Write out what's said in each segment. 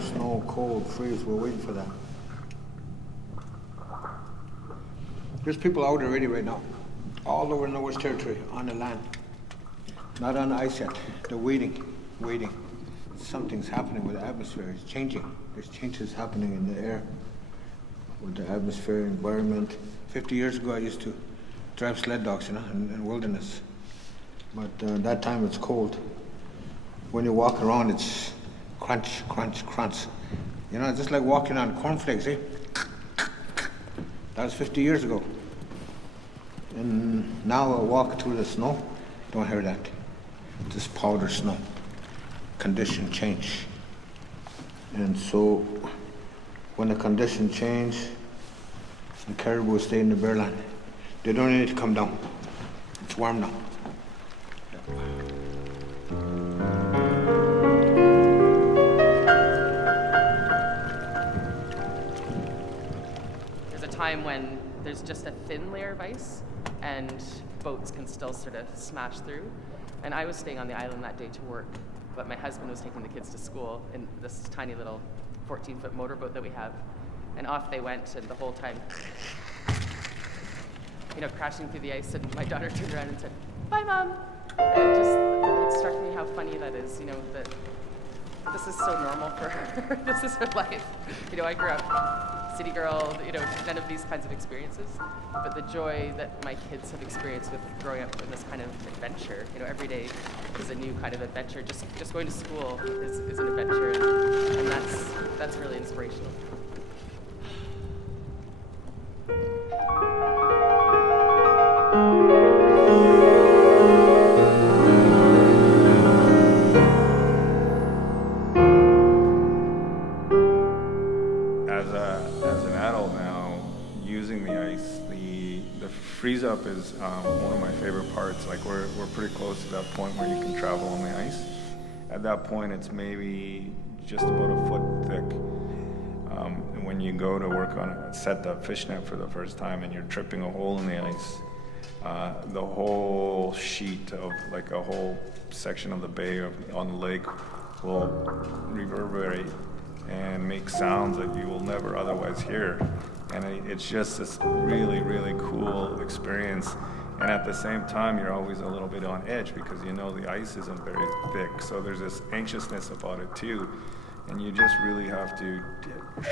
snow, cold, freeze. We're waiting for that. There's people out already right now, all over Norwest Territory, on the land. Not on the ice yet. They're waiting. Something's happening with the atmosphere. It's changing. There's changes happening in the air with the atmosphere, environment. 50 years ago, I used to drive sled dogs, in wilderness. But that time it's cold. When you walk around, it's crunch, crunch, crunch. Just like walking on cornflakes, eh? That was 50 years ago. And now I walk through the snow, don't hear that. Just powder snow. Condition change. And so when the condition change, the caribou stay in the bare land. They don't need to come down. It's warm now. There's a time when there's just a thin layer of ice and boats can still sort of smash through. And I was staying on the island that day to work, but my husband was taking the kids to school in this tiny little 14-foot motorboat that we have. And off they went, and the whole time, crashing through the ice, and my daughter turned around and said, "Bye, Mom." And it struck me how funny that is, that this is so normal for her. This is her life. I grew up city girl, none of these kinds of experiences, but the joy that my kids have experienced with growing up in this kind of adventure, every day is a new kind of adventure. Just going to school is an adventure, and that's really inspirational. Freeze up is one of my favorite parts. Like we're pretty close to that point where you can travel on the ice. At that point, it's maybe just about a foot thick. And when you go to work on set that fishnet for the first time and you're tripping a hole in the ice, the whole sheet of like a whole section of the bay on the lake will reverberate and make sounds that you will never otherwise hear. And it's just this really, really cool experience. And at the same time, you're always a little bit on edge because the ice isn't very thick. So there's this anxiousness about it too. And you just really have to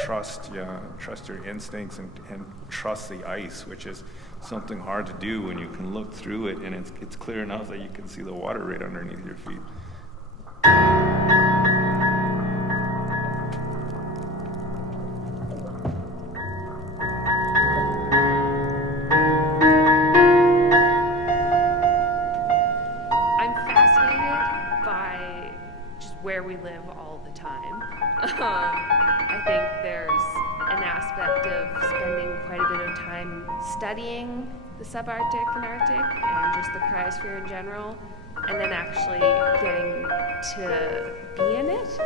trust your instincts and trust the ice, which is something hard to do when you can look through it and it's clear enough that you can see the water right underneath your feet. Where we live all the time. I think there's an aspect of spending quite a bit of time studying the subarctic and Arctic and just the cryosphere in general, and then actually getting to be in it.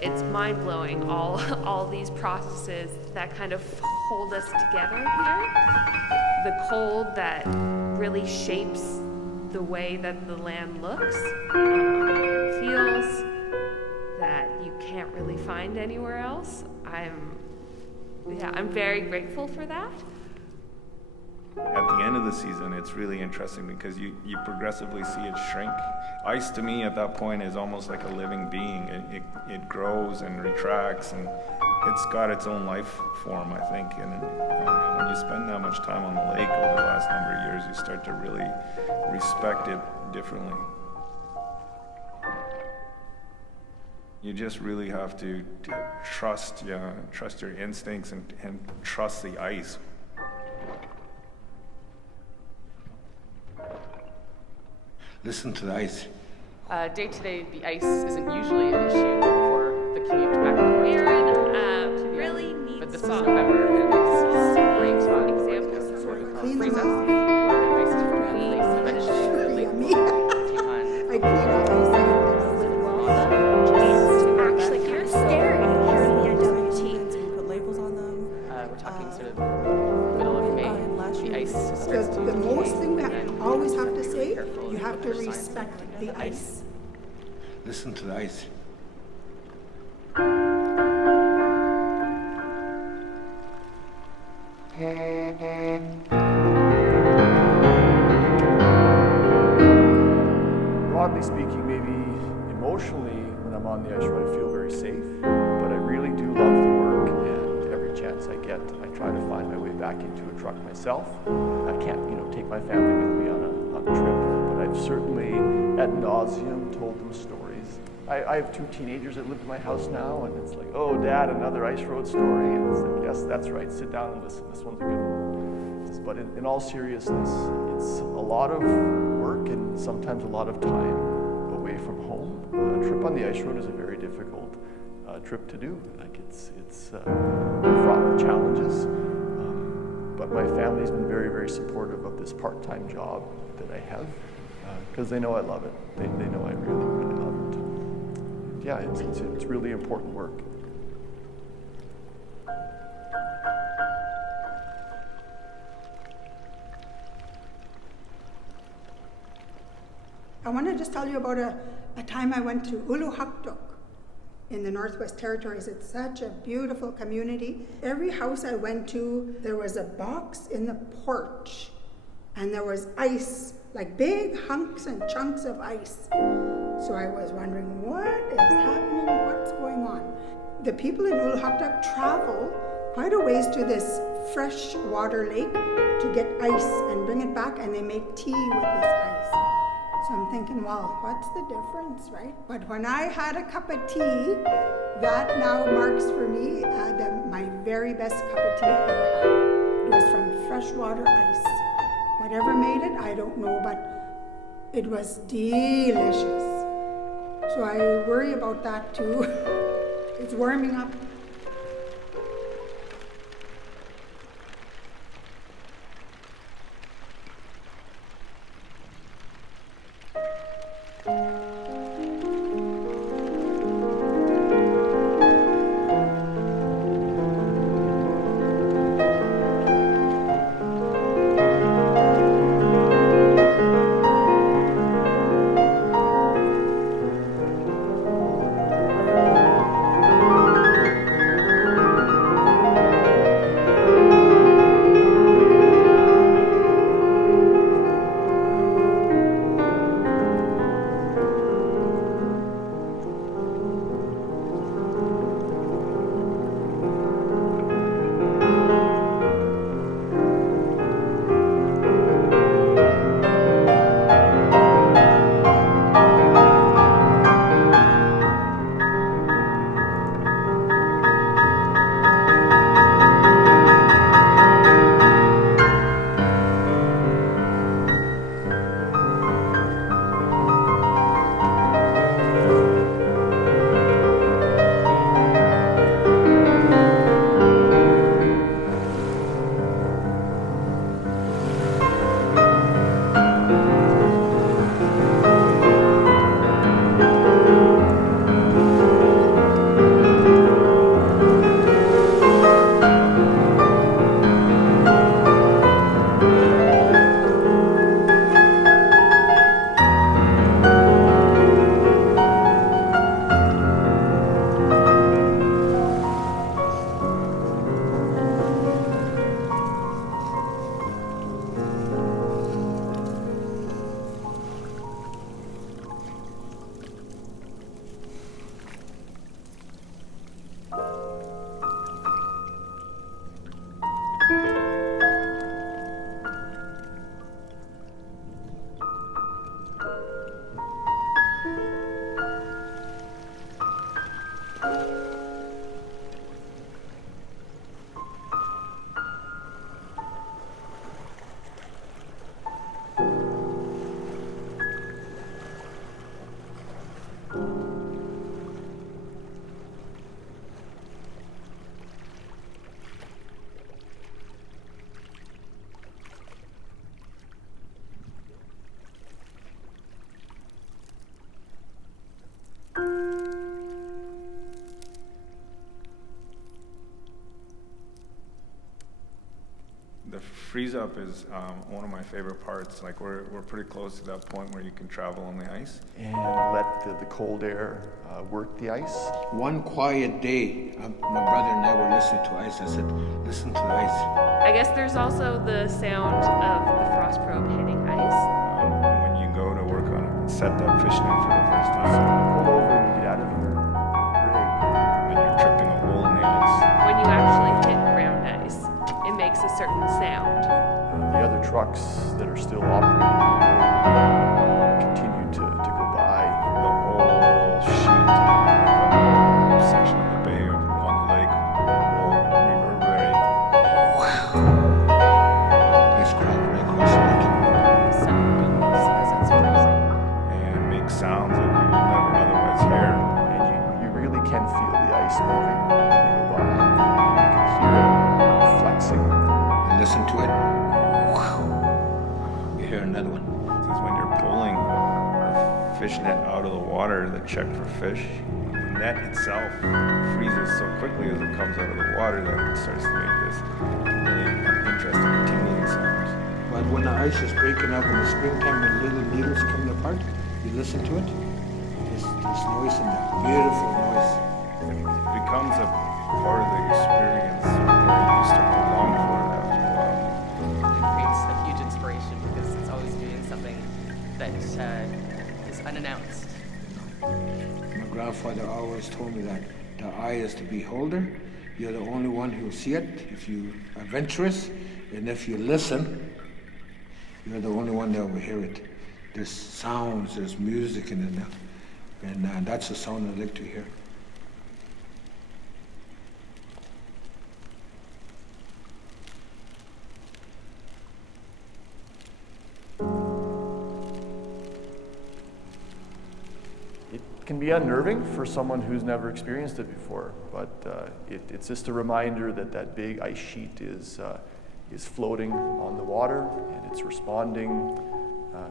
It's mind-blowing, all these processes that kind of hold us together here. The cold that really shapes the way that the land looks, feels, that you can't really find anywhere else. I'm very grateful for that. At the end of the season, it's really interesting because you progressively see it shrink. Ice to me at that point is almost like a living being. It grows and retracts, and it's got its own life form, I think. And when you spend that much time on the lake over the last number of years, you start to really respect it differently. You just really have to trust your instincts and trust the ice. Listen to the ice. Day to day, the ice isn't usually an issue for the commute back and forth. We're in a really neat But this spot. is November, and it's a great spot. Examples. Sort of Clean freeze them up, up. where ice is from one place and eventually the lake will take on. I clean up my Actually, you're staring here in the NWT. We put labels on them. We're talking sort of middle of May. The ice starts to The most thing we and always have to say, careful you of have to other signs respect of the ice. Listen to the ice. Broadly speaking, maybe emotionally, when I'm on the ice road, I feel very safe, but I really do love the work, and every chance I get, I try to find my way back into a truck myself. I can't, take my family with me on a trip, but I've certainly ad nauseum told them stories. I have 2 teenagers that live in my house now, and it's like, oh, Dad, another ice road story, and it's like, yes, that's right, sit down and listen, this one's a good one. But in all seriousness, it's a lot of work and sometimes a lot of time away from home. A trip on the ice road is a very difficult trip to do. Like it's fraught with challenges, but my family's been very, very supportive of this part-time job that I have because they know I love it. They know I really, really love it. Yeah, it's really important work. I want to just tell you about a time I went to Uluhaktuk in the Northwest Territories. It's such a beautiful community. Every house I went to, there was a box in the porch, and there was ice, like big hunks and chunks of ice. So I was wondering, what is happening? What's going on? The people in Uluhaktuk travel quite a ways to this freshwater lake to get ice and bring it back, and they make tea with this ice. So I'm thinking, well, what's the difference, right? But when I had a cup of tea, that now marks for me my very best cup of tea I ever had. It was from freshwater ice. Whatever made it, I don't know, but it was delicious. So I worry about that too. It's warming up. The freeze up is one of my favorite parts. Like we're pretty close to that point where you can travel on the ice. And let the cold air work the ice. One quiet day, my brother and I were listening to ice. I said, listen to the ice. I guess there's also the sound of the frost probe hitting ice. When you go to work on it, set that fish net for the first time, Pull over and you get out of your rig. and you're tripping a hole in the ice. When you actually hit ground ice, it makes a certain sound. The other trucks that are still operating will continue to go by. The whole sheet, the whole section of the bay on the lake will reverberate. Ice crack right across the lake. Sound booms as it's freezing. And make sounds that you will never otherwise hear. And you really can feel the ice moving when you go by. You can hear it flexing. You listen to it. You hear another one. This is when you're pulling the fish net out of the water, the check for fish. The net itself freezes so quickly as it comes out of the water that it starts to make this really interesting tingling sound. But when the ice is breaking up in the springtime and little needles coming apart, you listen to it. This noise in there, beautiful noise. It becomes a part of the experience where you start to long for it after a while. It creates a huge inspiration because it's always doing something that is unannounced. My grandfather always told me that the eye is the beholder. You're the only one who will see it if you are adventurous, and if you listen, you're the only one that will hear it. There's sounds, there's music in it, and that's the sound I like to hear. It can be unnerving for someone who's never experienced it before, but it's just a reminder that that big ice sheet is floating on the water and it's responding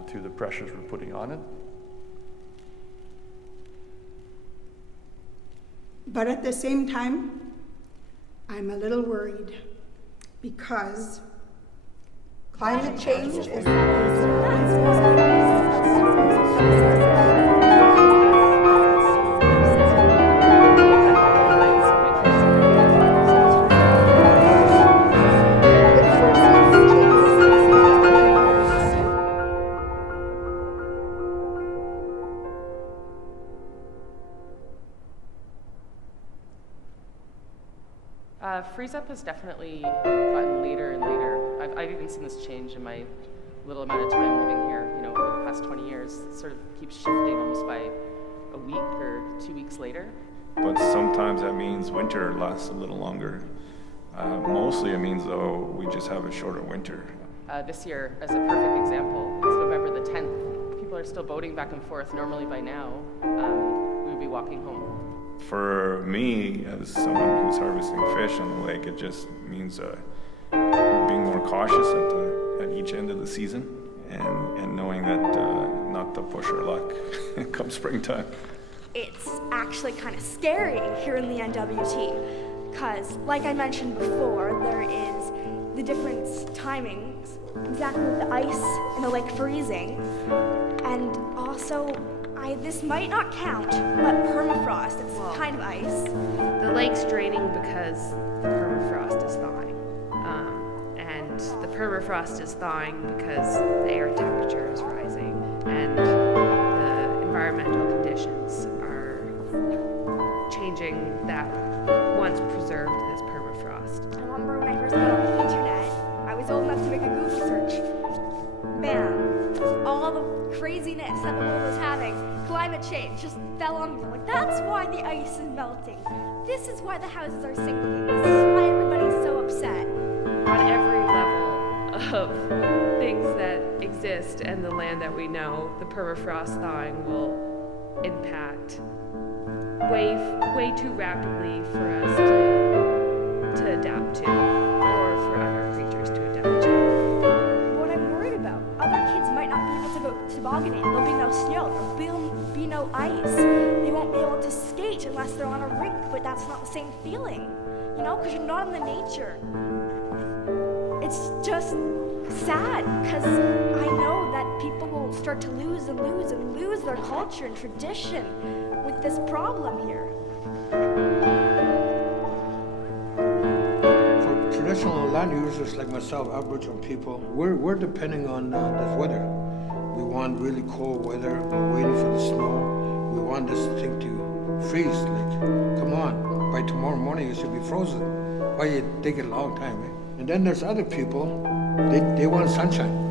to the pressures we're putting on it. But at the same time, I'm a little worried because climate change is Freeze up has definitely gotten later and later. I've even seen this change in my little amount of time living here, over the past 20 years. It sort of keeps shifting almost by a week or 2 weeks later. But sometimes that means winter lasts a little longer. Mostly it means, though, we just have a shorter winter. This year, as a perfect example, it's November the 10th. People are still boating back and forth. Normally by now, we would be walking home. For me, as someone who's harvesting fish on the lake, it just means being more cautious at each end of the season and knowing that not to push our luck come springtime. It's actually kind of scary here in the NWT because, like I mentioned before, there is the different timings, exactly with the ice and the lake freezing, and also this might not count, but permafrost, it's kind of ice. The lake's draining because the permafrost is thawing. And the permafrost is thawing because the air temperature is rising and the environmental conditions are changing that once preserved this permafrost. I remember when I first got on the internet, I was old enough to make a Google search. Bam, all the craziness that the world was having, climate change just fell on me. I'm like, that's why the ice is melting. This is why the houses are sinking. This is why everybody's so upset. On every level of things that exist and the land that we know, the permafrost thawing will impact way too rapidly for us to adapt to, or for other creatures to adapt to. What I'm worried about, other kids might not be able to go tobogganing. There'll be no snow. There'll be no ice. They won't be able to skate unless they're on a rink, but that's not the same feeling, because you're not in the nature. it's just sad because I know that people will start to lose their culture and tradition with this problem here. For traditional land users like myself, Aboriginal people, we're depending on this weather. We want really cold weather. We're waiting for the snow. We want this thing to freeze. Like, come on, by tomorrow morning it should be frozen. Why you take it a long time, eh? And then there's other people, they want sunshine.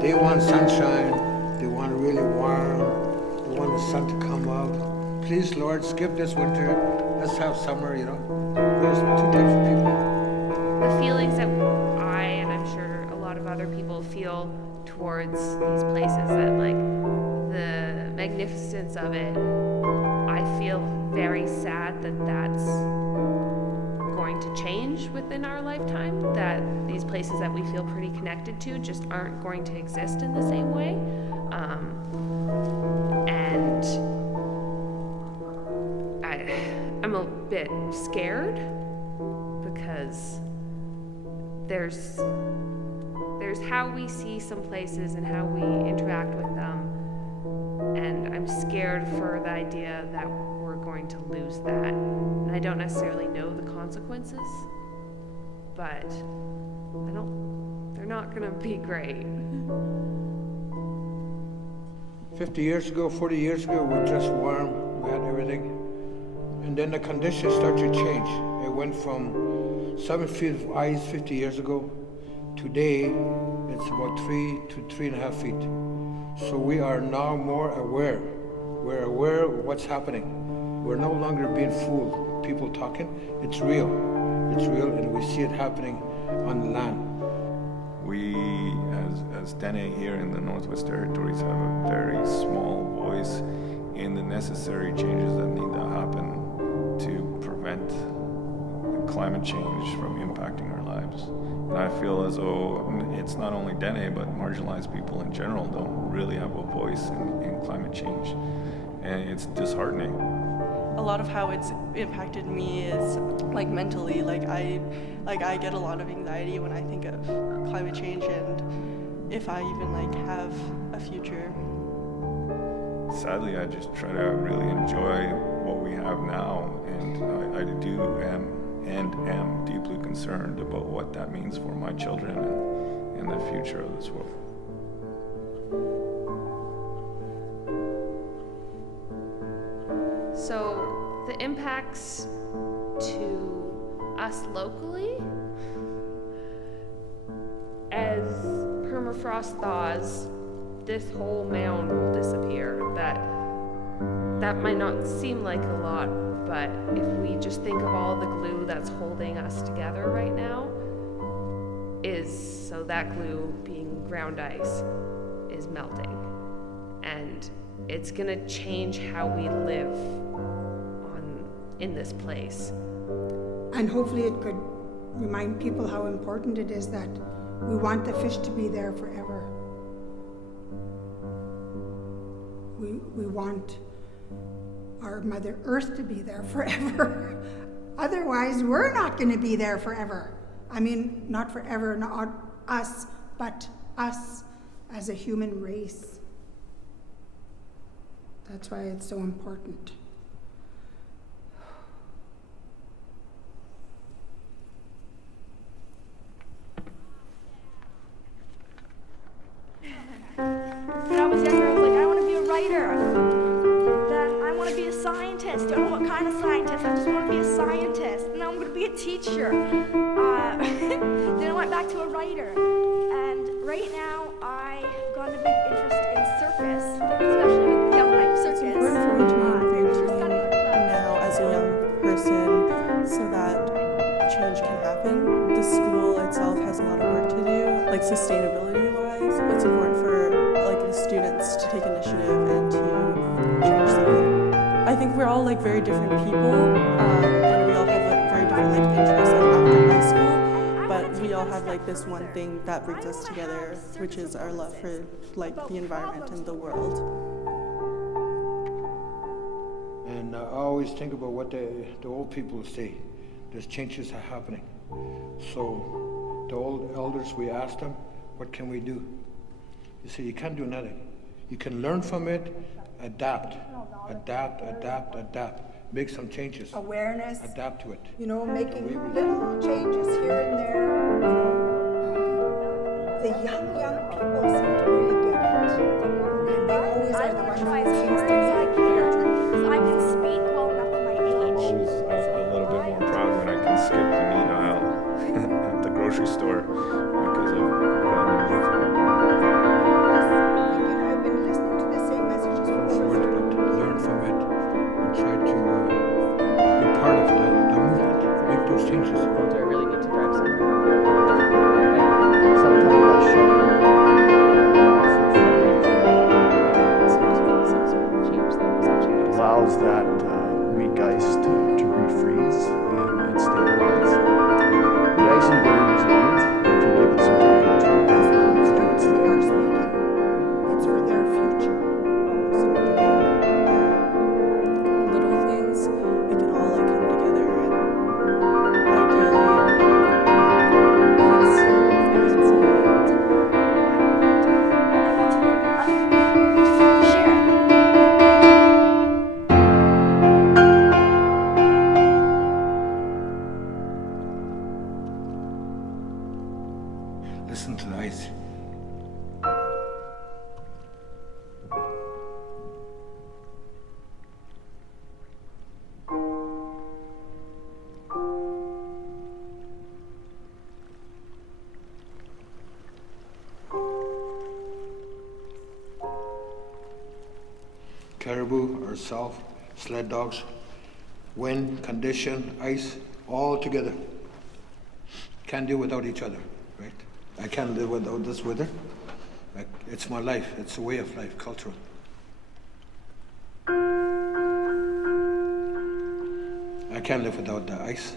They want sunshine, they want it really warm, they want the sun to come out. Please, Lord, skip this winter, let's have summer, you know. There's two types of people. The feelings that I, and I'm sure a lot of other people feel towards these places, that like the magnificence of it, I feel very sad that that's going to change within our lifetime, that these places that we feel pretty connected to just aren't going to exist in the same way. And I'm a bit scared because there's how we see some places and how we interact with them, and I'm scared for the idea that we're going to lose that. And I don't necessarily know the consequences, but they're not gonna be great. 50 years ago, 40 years ago, we were just warm, we had everything. And then the conditions started to change. It went from 7 feet of ice 50 years ago. Today, it's about 3 to 3.5 feet. So we are now more aware. We're aware of what's happening. We're no longer being fooled. People talking, it's real. It's real, and we see it happening on the land. We, as Dene here in the Northwest Territories, have a very small voice in the necessary changes that need to happen to prevent climate change from impacting our lives. And I feel as though it's not only Dene, but marginalized people in general don't really have a voice in climate change. And it's disheartening. A lot of how it's impacted me is like mentally, like I get a lot of anxiety when I think of climate change and if I even like have a future. Sadly, I just try to really enjoy what we have now, and I do am deeply concerned about what that means for my children and the future of this world. So the impacts to us locally, as permafrost thaws, this whole mound will disappear. That might not seem like a lot, but if we just think of all the glue that's holding us together right now, so that glue being ground ice is melting. And it's gonna change how we live in this place. And hopefully it could remind people how important it is that we want the fish to be there forever. We want our Mother Earth to be there forever. Otherwise, we're not going to be there forever. I mean, not forever, not us, but us as a human race. That's why it's so important. When I was younger, I was like, I want to be a writer. Then I want to be a scientist. Don't know what kind of scientist. I just want to be a scientist. And then I'm going to be a teacher. Then I went back to a writer. And right now, I got a big interest in circus, especially with Young Life Circus. It's important for me to be Just engaged got a club. now as a young person so that change can happen. The school itself has a lot of work to do, like sustainability-wise. It's important for like the students to take initiative and to change something. I think we're all like very different people, and we all have like very different like interests like after high school. But we all have like this one thing that brings us together, which is our love for like the environment and the world. And I always think about what the old people say. There's changes are happening. So The old elders, we asked them, what can we do? You say, you can't do nothing. You can learn from it, adapt, make some changes, Awareness, adapt to it. you know, making little changes here and there. You know, the young people seem to really get it. And they always are the ones who seems to me. I can speak well enough for my I'm age. always a little bit more proud when I can skip the meat aisle at the grocery store because I've gotten the music. I've been listening to the same messages for Forward, but learn from it and try to be part of the movement, make those changes. Do I really need to drive somewhere? Sometimes I shut Some sort of change that was actually it allows that weak ice to refreeze and stabilize. The ice is very resilient if you give it some time to do its who thing. are speaking. It's for their future. So doing little things, we can all like come together and ideally fix things. Share it. Listen to the ice. Caribou, ourselves, sled dogs, wind, condition, ice, all together. Can't do without each other, right? I can't live without this weather. Like, it's my life, it's a way of life, cultural. I can't live without the ice.